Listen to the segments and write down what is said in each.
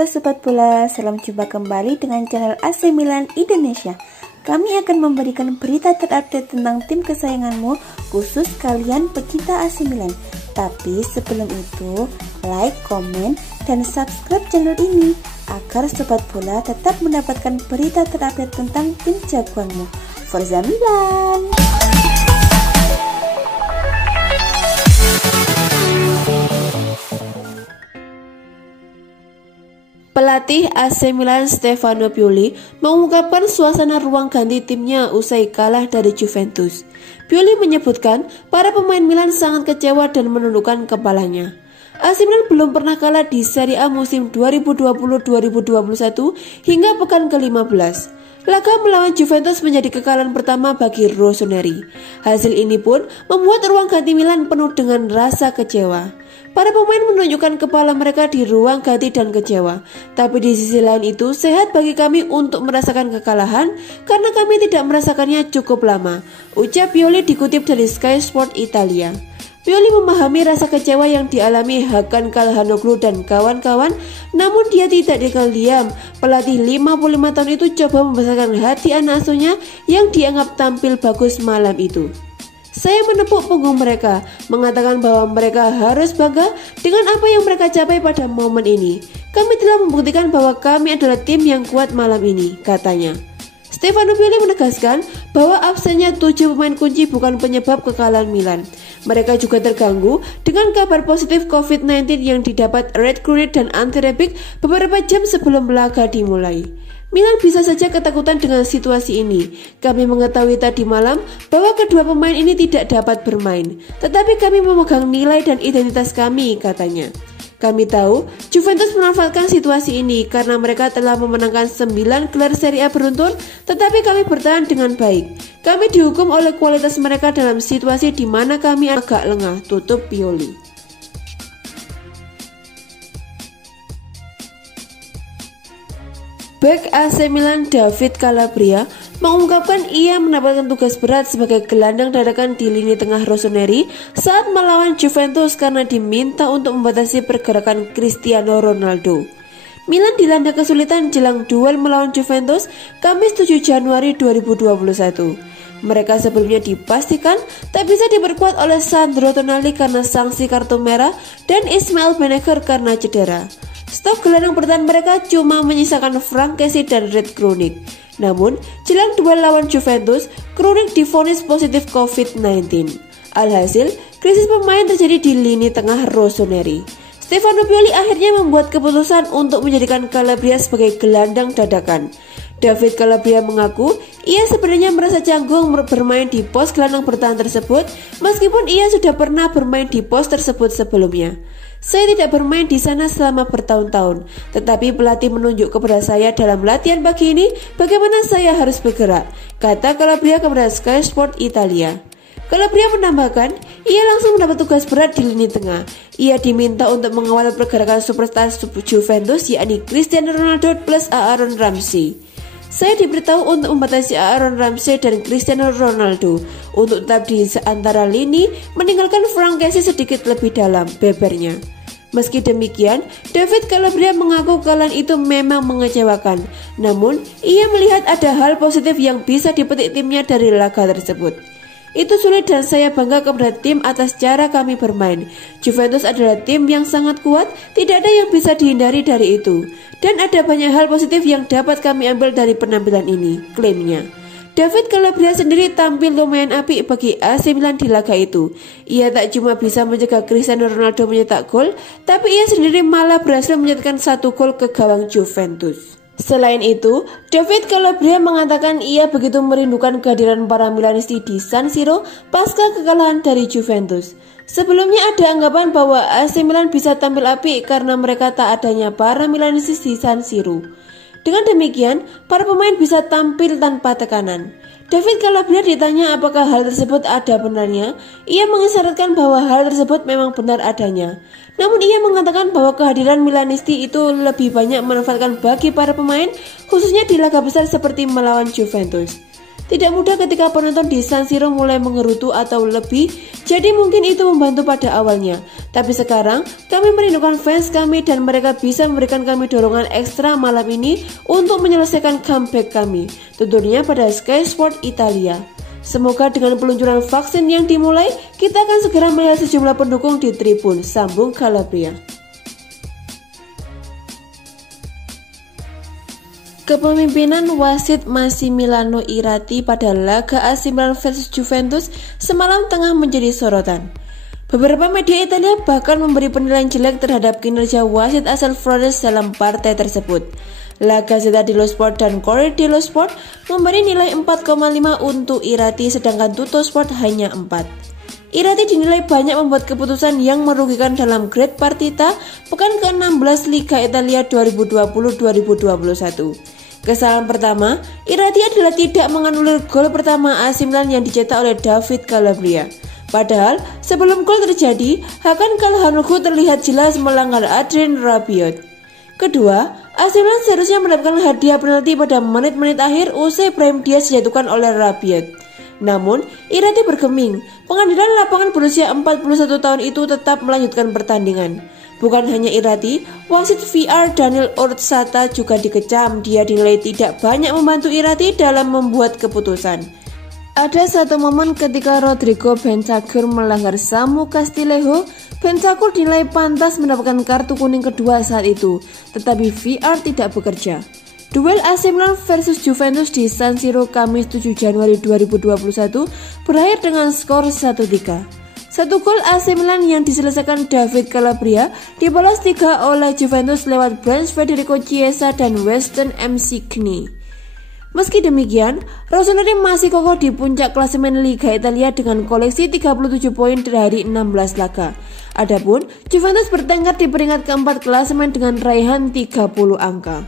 Halo Sobat Bola, salam jumpa kembali dengan channel AC Milan Indonesia. Kami akan memberikan berita terupdate tentang tim kesayanganmu, khusus kalian pecinta AC Milan. Tapi sebelum itu, like, komen, dan subscribe channel ini agar Sobat Bola tetap mendapatkan berita terupdate tentang tim jagoanmu. Forza Milan! Pelatih AC Milan Stefano Pioli mengungkapkan suasana ruang ganti timnya usai kalah dari Juventus. Pioli menyebutkan para pemain Milan sangat kecewa dan menundukkan kepalanya. AC Milan belum pernah kalah di Serie A musim 2020-2021 hingga pekan ke-15. Laga melawan Juventus menjadi kekalahan pertama bagi Rossoneri. Hasil ini pun membuat ruang ganti Milan penuh dengan rasa kecewa. Para pemain menunjukkan kepala mereka di ruang ganti dan kecewa. Tapi di sisi lain itu sehat bagi kami untuk merasakan kekalahan karena kami tidak merasakannya cukup lama, ucap Pioli dikutip dari Sky Sport Italia. Pioli memahami rasa kecewa yang dialami Hakan Calhanoglu dan kawan-kawan, namun dia tidak tinggal diam. Pelatih 55 tahun itu coba membesarkan hati anak asuhnya yang dianggap tampil bagus malam itu. Saya menepuk punggung mereka, mengatakan bahwa mereka harus bangga dengan apa yang mereka capai pada momen ini. Kami telah membuktikan bahwa kami adalah tim yang kuat malam ini, katanya. Stefano Pioli menegaskan bahwa absennya 7 pemain kunci bukan penyebab kekalahan Milan. Mereka juga terganggu dengan kabar positif COVID-19 yang didapat Red Krunic dan Ante Rebic beberapa jam sebelum laga dimulai. Milan bisa saja ketakutan dengan situasi ini. Kami mengetahui tadi malam bahwa kedua pemain ini tidak dapat bermain, tetapi kami memegang nilai dan identitas kami, katanya. Kami tahu Juventus memanfaatkan situasi ini karena mereka telah memenangkan 9 gelar Serie A beruntun, tetapi kami bertahan dengan baik. Kami dihukum oleh kualitas mereka dalam situasi di mana kami agak lengah, tutup Pioli. Bek AC Milan David Calabria mengungkapkan ia mendapatkan tugas berat sebagai gelandang dadakan di lini tengah Rossoneri saat melawan Juventus karena diminta untuk membatasi pergerakan Cristiano Ronaldo. Milan dilanda kesulitan jelang duel melawan Juventus Kamis 7 Januari 2021. Mereka sebelumnya dipastikan tak bisa diperkuat oleh Sandro Tonali karena sanksi kartu merah dan Ismail Beneker karena cedera. Stok gelandang bertahan mereka cuma menyisakan Frank Kessie dan Red Krunic. Namun, jelang duel lawan Juventus, Krunic divonis positif COVID-19. Alhasil, krisis pemain terjadi di lini tengah Rossoneri. Stefano Pioli akhirnya membuat keputusan untuk menjadikan Calabria sebagai gelandang dadakan. David Calabria mengaku ia sebenarnya merasa canggung bermain di pos gelandang bertahan tersebut meskipun ia sudah pernah bermain di pos tersebut sebelumnya. Saya tidak bermain di sana selama bertahun-tahun, tetapi pelatih menunjuk kepada saya dalam latihan pagi ini bagaimana saya harus bergerak, kata Calabria kepada Sky Sport Italia. Calabria menambahkan, ia langsung mendapat tugas berat di lini tengah. Ia diminta untuk mengawal pergerakan superstar Juventus yakni Cristiano Ronaldo plus Aaron Ramsey. Saya diberitahu untuk membatasi Aaron Ramsey dan Cristiano Ronaldo untuk tetap di antara lini, meninggalkan Frank Kessie sedikit lebih dalam, bebernya. Meski demikian, David Calabria mengaku kekalahan itu memang mengecewakan. Namun, ia melihat ada hal positif yang bisa dipetik timnya dari laga tersebut. Itu sulit dan saya bangga kepada tim atas cara kami bermain. Juventus adalah tim yang sangat kuat, tidak ada yang bisa dihindari dari itu. Dan ada banyak hal positif yang dapat kami ambil dari penampilan ini, klaimnya. David Calabria sendiri tampil lumayan apik bagi AC Milan di laga itu. Ia tak cuma bisa mencegah Cristiano Ronaldo mencetak gol, tapi ia sendiri malah berhasil mencetakkan 1 gol ke gawang Juventus. Selain itu, David Calabria mengatakan ia begitu merindukan kehadiran para Milanisti di San Siro pasca kekalahan dari Juventus. Sebelumnya ada anggapan bahwa AC Milan bisa tampil apik karena mereka tak adanya para Milanisti di San Siro. Dengan demikian, para pemain bisa tampil tanpa tekanan. David Calabria ditanya apakah hal tersebut ada benarnya, ia mengisyaratkan bahwa hal tersebut memang benar adanya. Namun ia mengatakan bahwa kehadiran Milanisti itu lebih banyak memanfaatkan bagi para pemain, khususnya di laga besar seperti melawan Juventus. Tidak mudah ketika penonton di San Siro mulai mengerutu atau lebih, jadi mungkin itu membantu pada awalnya. Tapi sekarang, kami merindukan fans kami dan mereka bisa memberikan kami dorongan ekstra malam ini untuk menyelesaikan comeback kami, tentunya pada Sky Sport Italia. Semoga dengan peluncuran vaksin yang dimulai, kita akan segera melihat sejumlah pendukung di tribun, sambung Calabria. Kepemimpinan wasit Massimiliano Irrati pada laga AC Milan versus Juventus semalam tengah menjadi sorotan. Beberapa media Italia bahkan memberi penilaian jelek terhadap kinerja wasit asal Florence dalam partai tersebut. La Gazzetta dello Sport dan Corriere dello Sport memberi nilai 4,5 untuk Irrati, sedangkan Tuttosport hanya 4. Irrati dinilai banyak membuat keputusan yang merugikan dalam Great Partita pekan ke-16 Liga Italia 2020-2021. Kesalahan pertama, Irrati adalah tidak menganulir gol pertama AC Milan yang dicetak oleh David Calabria. Padahal, sebelum gol terjadi, Hakan Calhanoglu terlihat jelas melanggar Adrien Rabiot. Kedua, AC Milan seharusnya mendapatkan hadiah penalti pada menit-menit akhir usai Brahim Diaz dijatuhkan oleh Rabiot. Namun, Irrati bergeming, pengadilan lapangan berusia 41 tahun itu tetap melanjutkan pertandingan. Bukan hanya Irrati, wasit VR Daniel Ortsata juga dikecam. Dia dinilai tidak banyak membantu Irrati dalam membuat keputusan. Ada satu momen ketika Rodrigo Bentancur melanggar Samu Castillejo. Bentancur dinilai pantas mendapatkan kartu kuning kedua saat itu, tetapi VR tidak bekerja. Duel AC Milan versus Juventus di San Siro Kamis 7 Januari 2021 berakhir dengan skor 1-3. Satu gol AC Milan yang diselesaikan David Calabria dibalas 3 oleh Juventus lewat Brands Federico Chiesa dan Weston McKennie. Meski demikian, Rossoneri masih kokoh di puncak klasemen Liga Italia dengan koleksi 37 poin dari 16 laga. Adapun Juventus bertengkar di peringkat keempat klasemen dengan raihan 30 angka.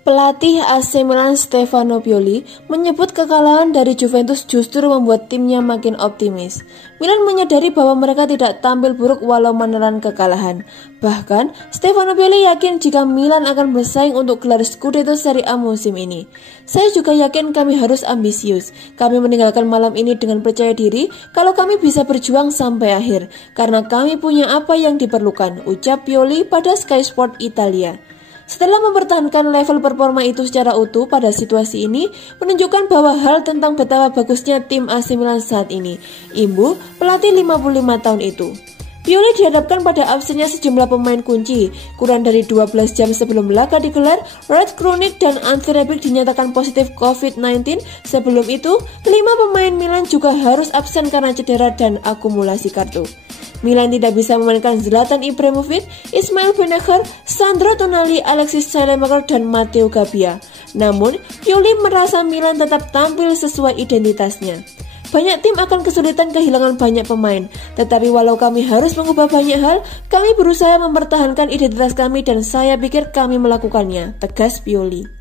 Pelatih AC Milan Stefano Pioli menyebut kekalahan dari Juventus justru membuat timnya makin optimis. Milan menyadari bahwa mereka tidak tampil buruk walau menelan kekalahan. Bahkan, Stefano Pioli yakin jika Milan akan bersaing untuk gelar Scudetto Serie A musim ini. Saya juga yakin kami harus ambisius. Kami meninggalkan malam ini dengan percaya diri kalau kami bisa berjuang sampai akhir, karena kami punya apa yang diperlukan, ucap Pioli pada Sky Sport Italia. Setelah mempertahankan level performa itu secara utuh pada situasi ini, menunjukkan bahwa hal tentang betapa bagusnya tim AC Milan saat ini. Imbu, pelatih 55 tahun itu. Pioli dihadapkan pada absennya sejumlah pemain kunci. Kurang dari 12 jam sebelum laga digelar, Rade Krunic dan Ante Rebic dinyatakan positif COVID-19. Sebelum itu, 5 pemain Milan juga harus absen karena cedera dan akumulasi kartu. Milan tidak bisa memainkan Zlatan Ibrahimovic, Ismail Benacer, Sandro Tonali, Alexis Saelemaker, dan Matteo Gabbia. Namun, Pioli merasa Milan tetap tampil sesuai identitasnya. Banyak tim akan kesulitan kehilangan banyak pemain, tetapi walau kami harus mengubah banyak hal, kami berusaha mempertahankan identitas kami dan saya pikir kami melakukannya, tegas Pioli.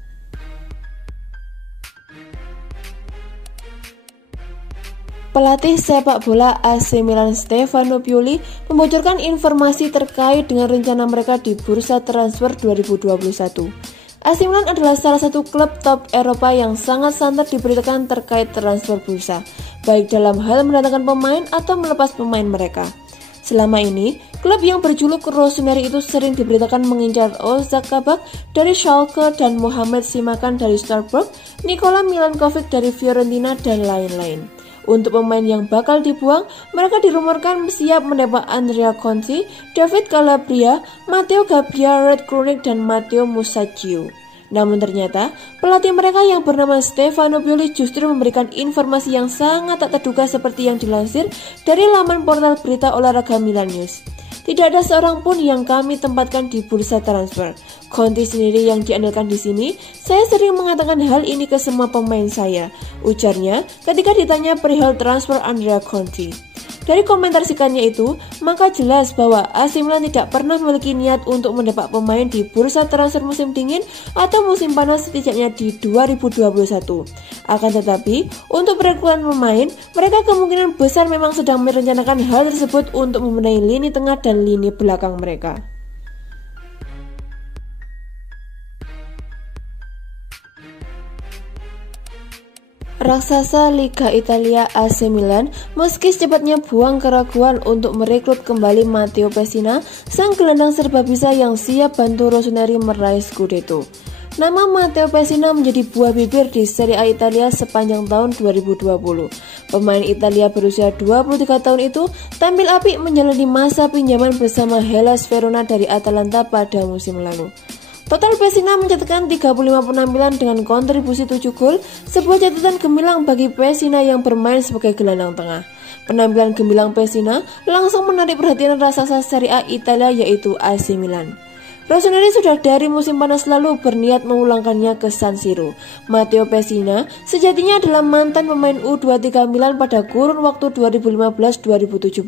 Pelatih sepak bola AC Milan Stefano Pioli membocorkan informasi terkait dengan rencana mereka di bursa transfer 2021. AC Milan adalah salah satu klub top Eropa yang sangat santer diberitakan terkait transfer bursa, baik dalam hal mendatangkan pemain atau melepas pemain mereka. Selama ini, klub yang berjuluk Rossoneri itu sering diberitakan mengincar Ozak Kabak dari Schalke dan Mohamed Simakan dari Strasbourg, Nikola Milankovic dari Fiorentina, dan lain-lain. Untuk pemain yang bakal dibuang, mereka dirumorkan siap mendapat Andrea Conti, David Calabria, Matteo Gabbia, Rade Krunic, dan Matteo Musacchio. Namun ternyata, pelatih mereka yang bernama Stefano Pioli justru memberikan informasi yang sangat tak terduga seperti yang dilansir dari laman portal berita olahraga Milan News. Tidak ada seorang pun yang kami tempatkan di bursa transfer. Conti sendiri yang diandalkan di sini. Saya sering mengatakan hal ini ke semua pemain saya, ujarnya ketika ditanya perihal transfer Andrea Conti. Dari komentar singkatnya itu, maka jelas bahwa AC Milan tidak pernah memiliki niat untuk mendapat pemain di bursa transfer musim dingin atau musim panas setidaknya di 2021. Akan tetapi, untuk perekrutan pemain, mereka kemungkinan besar memang sedang merencanakan hal tersebut untuk membenahi lini tengah dan lini belakang mereka. Raksasa Liga Italia AC Milan meski secepatnya buang keraguan untuk merekrut kembali Matteo Pessina, sang gelandang serba bisa yang siap bantu Rossoneri meraih Scudetto. Nama Matteo Pessina menjadi buah bibir di Serie A Italia sepanjang tahun 2020. Pemain Italia berusia 23 tahun itu tampil apik menjalani masa pinjaman bersama Hellas Verona dari Atalanta pada musim lalu. Total Pessina mencatatkan 35 penampilan dengan kontribusi 7 gol, sebuah catatan gemilang bagi Pessina yang bermain sebagai gelandang tengah. Penampilan gemilang Pessina langsung menarik perhatian raksasa Serie A Italia yaitu AC Milan. Rossoneri sudah dari musim panas lalu berniat mengulangkannya ke San Siro. Matteo Pessina sejatinya adalah mantan pemain U23 Milan pada kurun waktu 2015-2017.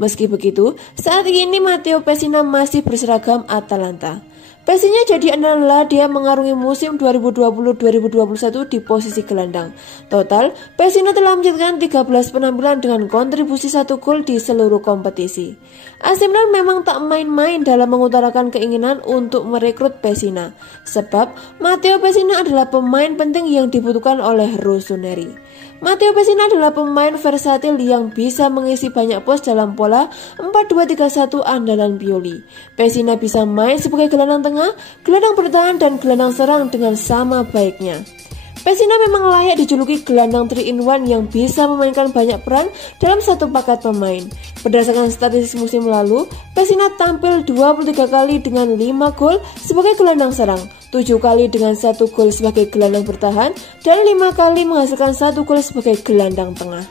Meski begitu, saat ini Matteo Pessina masih berseragam Atalanta. Pessina jadi andalan dia mengarungi musim 2020-2021 di posisi gelandang. Total, Pessina telah mencatatkan 13 penampilan dengan kontribusi 1 gol di seluruh kompetisi. AC Milan memang tak main-main dalam mengutarakan keinginan untuk merekrut Pessina, sebab Matteo Pessina adalah pemain penting yang dibutuhkan oleh Rossoneri. Matteo Pessina adalah pemain versatil yang bisa mengisi banyak pos dalam pola 4-2-3-1 andalan Pioli. Pessina bisa main sebagai gelandang tengah, gelandang bertahan, dan gelandang serang dengan sama baiknya. Pessina memang layak dijuluki gelandang 3-in-1 yang bisa memainkan banyak peran dalam satu paket pemain. Berdasarkan statistik musim lalu, Pessina tampil 23 kali dengan 5 gol sebagai gelandang serang, 7 kali dengan 1 gol sebagai gelandang bertahan, dan 5 kali menghasilkan 1 gol sebagai gelandang tengah.